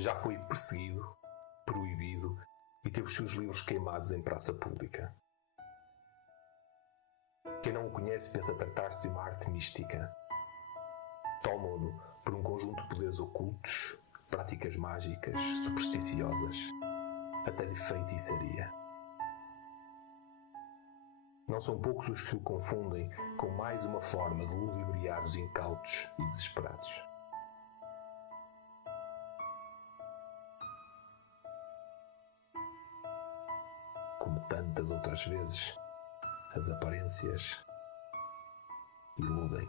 já foi perseguido, proibido e teve os seus livros queimados em praça pública. Quem não o conhece pensa tratar-se de uma arte mística. Tomam-no por um conjunto de poderes ocultos, práticas mágicas, supersticiosas, até de feitiçaria. Não são poucos os que o confundem com mais uma forma de ludibriar os incautos e desesperados. Como tantas outras vezes, as aparências iludem.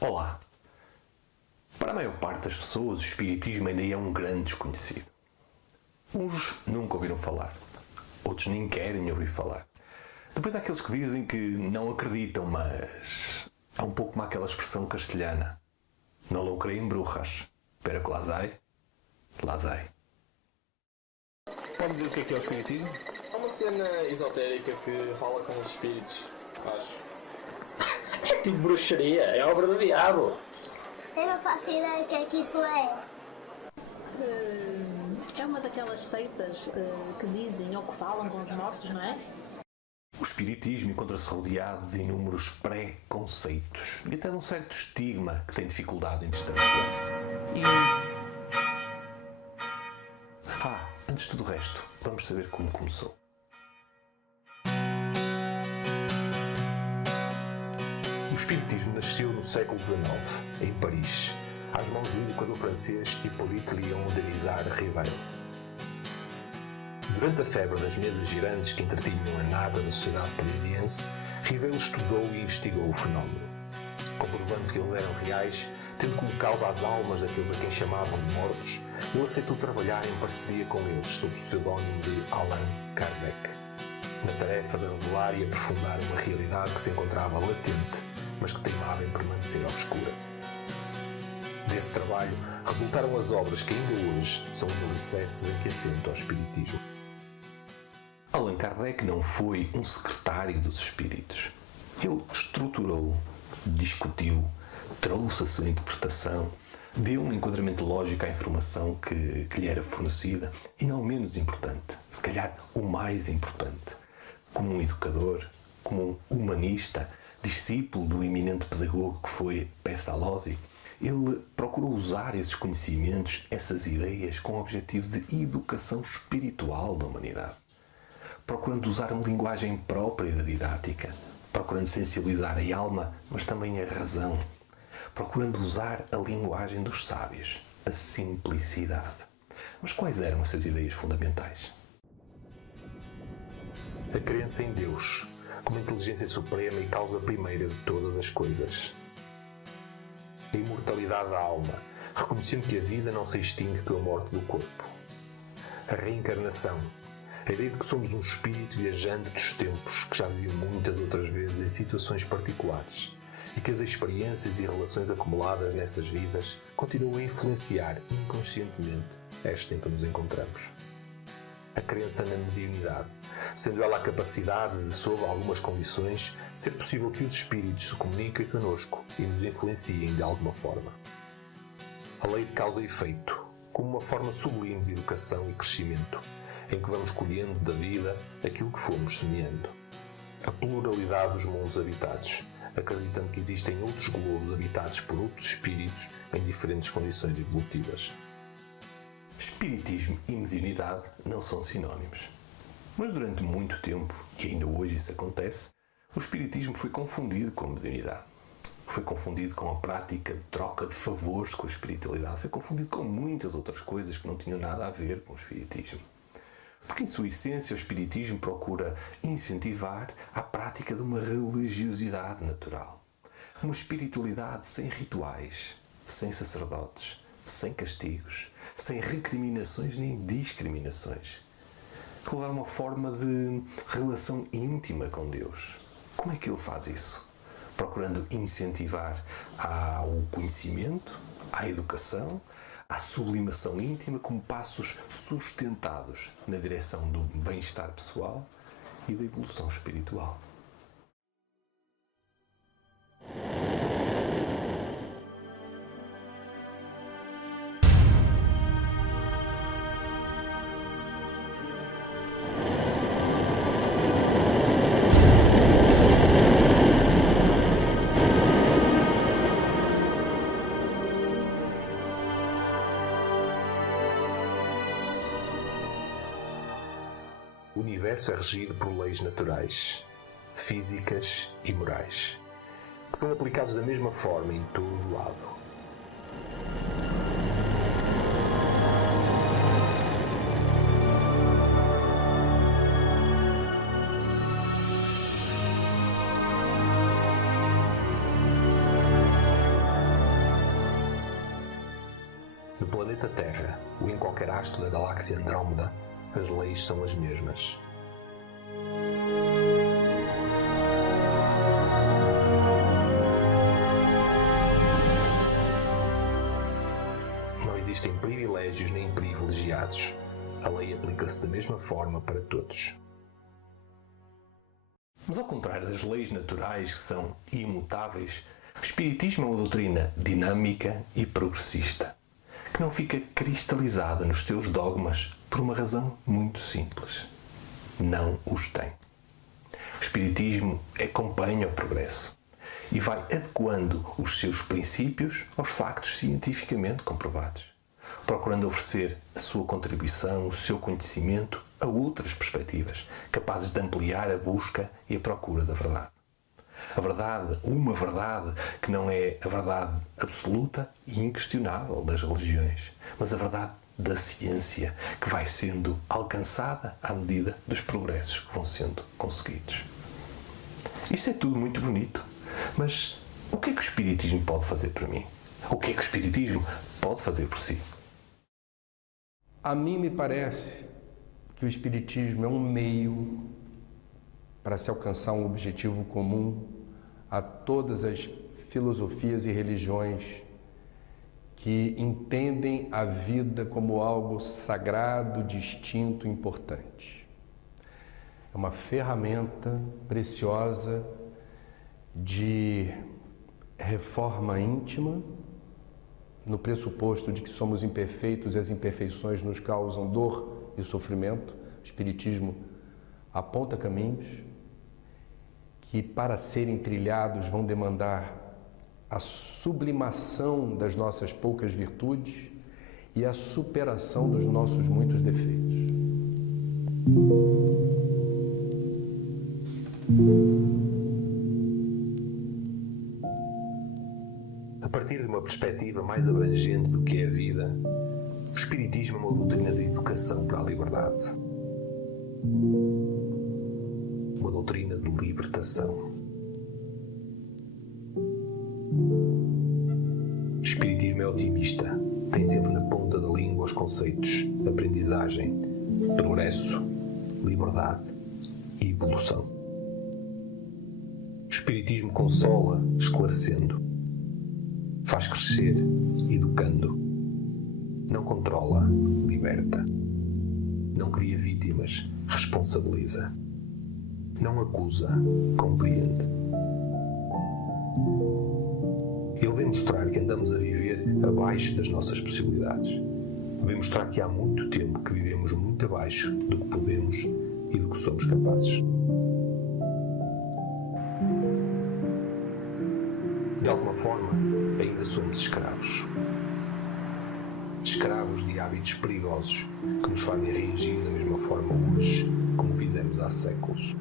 Olá! Para a maior parte das pessoas, o espiritismo ainda é um grande desconhecido. Uns nunca ouviram falar, outros nem querem ouvir falar. Depois há aqueles que dizem que não acreditam, mas é um pouco como aquela expressão castelhana. Não lo creio em brujas, pero que las hay, las hay. Pode dizer o que é o espiritismo? É uma cena esotérica que fala com os espíritos, acho. É tipo bruxaria, é obra do diabo. Eu não faço ideia do que é que isso é. É uma daquelas seitas que dizem ou que falam com os mortos, não é? O espiritismo encontra-se rodeado de inúmeros pré-conceitos e até de um certo estigma que tem dificuldade em distanciar-se. Antes de tudo o resto, vamos saber como começou. O espiritismo nasceu no século XIX, em Paris, às mãos do educador francês Hippolyte Léon Denisard Rivail. Durante a febre das mesas girantes que entretinham a nada da sociedade parisiense, Rivail estudou e investigou o fenómeno. Comprovando que eles eram reais, tendo como causa as almas daqueles a quem chamavam de mortos, ele aceitou trabalhar em parceria com eles sob o pseudónimo de Allan Kardec, na tarefa de revelar e aprofundar uma realidade que se encontrava latente, mas que teimava em permanecer obscura. Desse trabalho resultaram as obras que ainda hoje são os alicerces em que assenta o espiritismo. Allan Kardec não foi um secretário dos espíritos. Ele estruturou, discutiu, trouxe a sua interpretação, deu um enquadramento lógico à informação que lhe era fornecida e, não menos importante, se calhar o mais importante, como um educador, como um humanista, discípulo do eminente pedagogo que foi Pestalozzi, ele procurou usar esses conhecimentos, essas ideias, com o objetivo de educação espiritual da humanidade. Procurando usar uma linguagem própria da didática, procurando sensibilizar a alma, mas também a razão, procurando usar a linguagem dos sábios, a simplicidade. Mas quais eram essas ideias fundamentais? A crença em Deus, como inteligência suprema e causa primeira de todas as coisas. A imortalidade da alma, reconhecendo que a vida não se extingue pela morte do corpo. A reencarnação, a ideia de que somos um espírito viajante dos tempos que já viveu muitas outras vezes em situações particulares e que as experiências e relações acumuladas nessas vidas continuam a influenciar inconscientemente esta em que nos encontramos. A crença na mediunidade, sendo ela a capacidade de, sob algumas condições, ser possível que os espíritos se comuniquem connosco e nos influenciem de alguma forma. A lei de causa e efeito, como uma forma sublime de educação e crescimento, em que vamos colhendo da vida aquilo que fomos semeando. a pluralidade dos mundos habitados, acreditando que existem outros globos habitados por outros espíritos em diferentes condições evolutivas. Espiritismo e mediunidade não são sinónimos. Mas durante muito tempo, e ainda hoje isso acontece, o espiritismo foi confundido com a mediunidade. Foi confundido com a prática de troca de favores com a espiritualidade. Foi confundido com muitas outras coisas que não tinham nada a ver com o espiritismo. Porque, em sua essência, o espiritismo procura incentivar a prática de uma religiosidade natural. Uma espiritualidade sem rituais, sem sacerdotes, sem castigos, sem recriminações nem discriminações. Que levar uma forma de relação íntima com Deus. Como é que ele faz isso? Procurando incentivar ao conhecimento, à educação, à sublimação íntima como passos sustentados na direção do bem-estar pessoal e da evolução espiritual. O universo é regido por leis naturais, físicas e morais, que são aplicados da mesma forma em todo o lado. No planeta Terra, ou em qualquer astro da galáxia Andrómeda, as leis são as mesmas. Não existem privilégios nem privilegiados. A lei aplica-se da mesma forma para todos. Mas ao contrário das leis naturais que são imutáveis, o Espiritismo é uma doutrina dinâmica e progressista, que não fica cristalizada nos teus dogmas por uma razão muito simples. Não os tem. O Espiritismo acompanha o progresso e vai adequando os seus princípios aos factos cientificamente comprovados, procurando oferecer a sua contribuição, o seu conhecimento a outras perspectivas, capazes de ampliar a busca e a procura da verdade. A verdade, uma verdade que não é a verdade absoluta e inquestionável das religiões, mas a verdade da ciência, que vai sendo alcançada à medida dos progressos que vão sendo conseguidos. Isso é tudo muito bonito, mas o que é que o Espiritismo pode fazer por mim? O que é que o Espiritismo pode fazer por si? A mim me parece que o Espiritismo é um meio para se alcançar um objetivo comum a todas as filosofias e religiões que entendem a vida como algo sagrado, distinto, importante. É uma ferramenta preciosa de reforma íntima, no pressuposto de que somos imperfeitos e as imperfeições nos causam dor e sofrimento. O Espiritismo aponta caminhos que, para serem trilhados, vão demandar a sublimação das nossas poucas virtudes e a superação dos nossos muitos defeitos. A partir de uma perspectiva mais abrangente do que é a vida, o Espiritismo é uma doutrina de educação para a liberdade. Uma doutrina de libertação. O Espiritismo é otimista, tem sempre na ponta da língua os conceitos de aprendizagem, progresso, liberdade e evolução. O Espiritismo consola, esclarecendo, faz crescer, educando, não controla, liberta, não cria vítimas, responsabiliza, não acusa, compreende. Ele vem mostrar que andamos a viver abaixo das nossas possibilidades. Vem mostrar que há muito tempo que vivemos muito abaixo do que podemos e do que somos capazes. De alguma forma, ainda somos escravos. Escravos de hábitos perigosos que nos fazem reagir da mesma forma hoje como fizemos há séculos.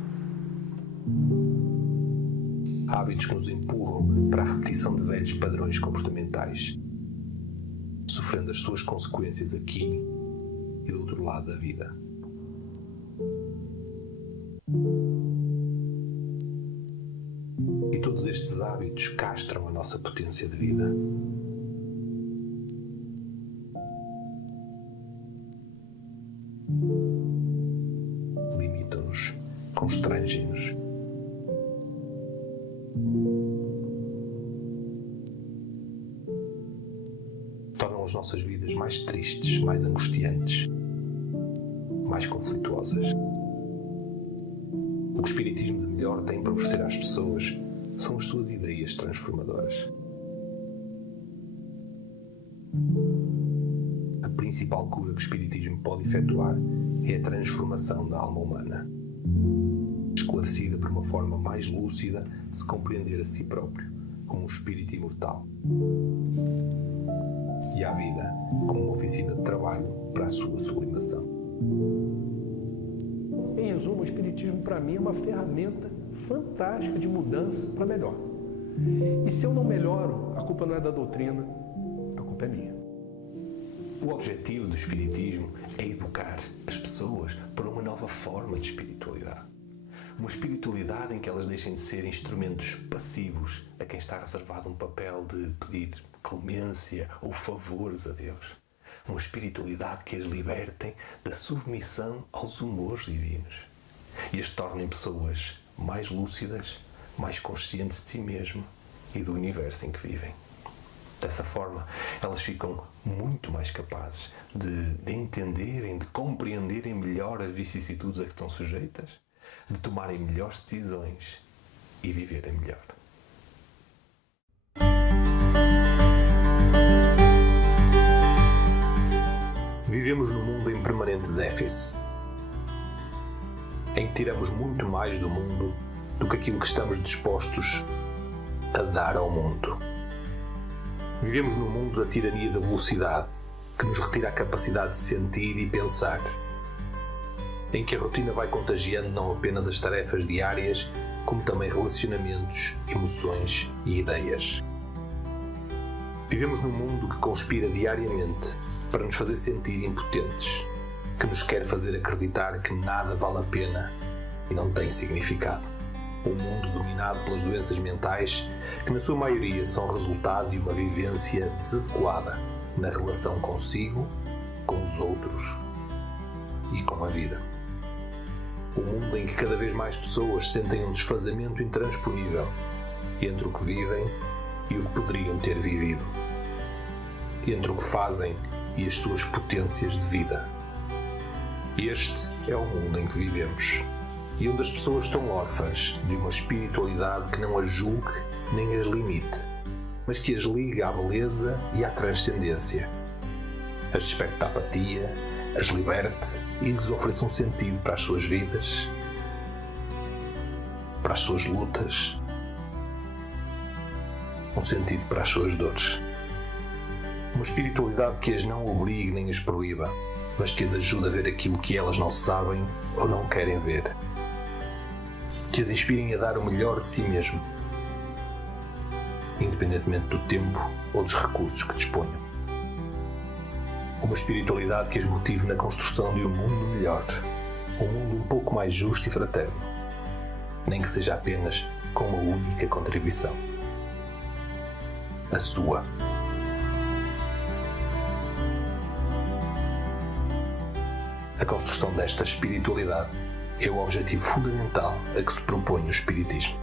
Hábitos que nos empurram para a repetição de velhos padrões comportamentais, sofrendo as suas consequências aqui e do outro lado da vida. E todos estes hábitos castram a nossa potência de vida. Limitam-nos, constrangem-nos. Tornam as nossas vidas mais tristes, mais angustiantes, mais conflituosas. O que o Espiritismo de melhor tem para oferecer às pessoas são as suas ideias transformadoras. A principal cura que o Espiritismo pode efetuar é a transformação da alma humana, esclarecida por uma forma mais lúcida de se compreender a si próprio como um espírito imortal e à vida como uma oficina de trabalho para a sua sublimação. Em resumo, o Espiritismo para mim é uma ferramenta fantástica de mudança para melhor. E se eu não melhoro, a culpa não é da doutrina, a culpa é minha. O objetivo do Espiritismo é educar as pessoas para uma nova forma de espiritualidade. Uma espiritualidade em que elas deixem de ser instrumentos passivos a quem está reservado um papel de pedir clemência ou favores a Deus. Uma espiritualidade que as libertem da submissão aos humores divinos e as tornem pessoas mais lúcidas, mais conscientes de si mesmo e do universo em que vivem. Dessa forma, elas ficam muito mais capazes de entenderem, de compreenderem melhor as vicissitudes a que estão sujeitas, de tomarem melhores decisões e viverem melhor. Vivemos num mundo em permanente déficit, em que tiramos muito mais do mundo do que aquilo que estamos dispostos a dar ao mundo. Vivemos num mundo da tirania da velocidade, que nos retira a capacidade de sentir e pensar, em que a rotina vai contagiando não apenas as tarefas diárias, como também relacionamentos, emoções e ideias. Vivemos num mundo que conspira diariamente para nos fazer sentir impotentes, que nos quer fazer acreditar que nada vale a pena e não tem significado. Um mundo dominado pelas doenças mentais que, na sua maioria, são resultado de uma vivência desadequada na relação consigo, com os outros e com a vida. Um mundo em que cada vez mais pessoas sentem um desfazamento intransponível entre o que vivem e o que poderiam ter vivido, entre o que fazem e as suas potências de vida. Este é o mundo em que vivemos e onde as pessoas estão órfãs de uma espiritualidade que não as julgue nem as limite, mas que as ligue à beleza e à transcendência, as desperte da apatia, as liberte e lhes ofereça um sentido para as suas vidas, para as suas lutas, um sentido para as suas dores. Uma espiritualidade que as não obrigue nem as proíba, mas que as ajude a ver aquilo que elas não sabem ou não querem ver. Que as inspirem a dar o melhor de si mesmo, independentemente do tempo ou dos recursos que disponham. Uma espiritualidade que as motive na construção de um mundo melhor, um mundo um pouco mais justo e fraterno, nem que seja apenas com uma única contribuição: a sua. A construção desta espiritualidade é o objetivo fundamental a que se propõe o Espiritismo.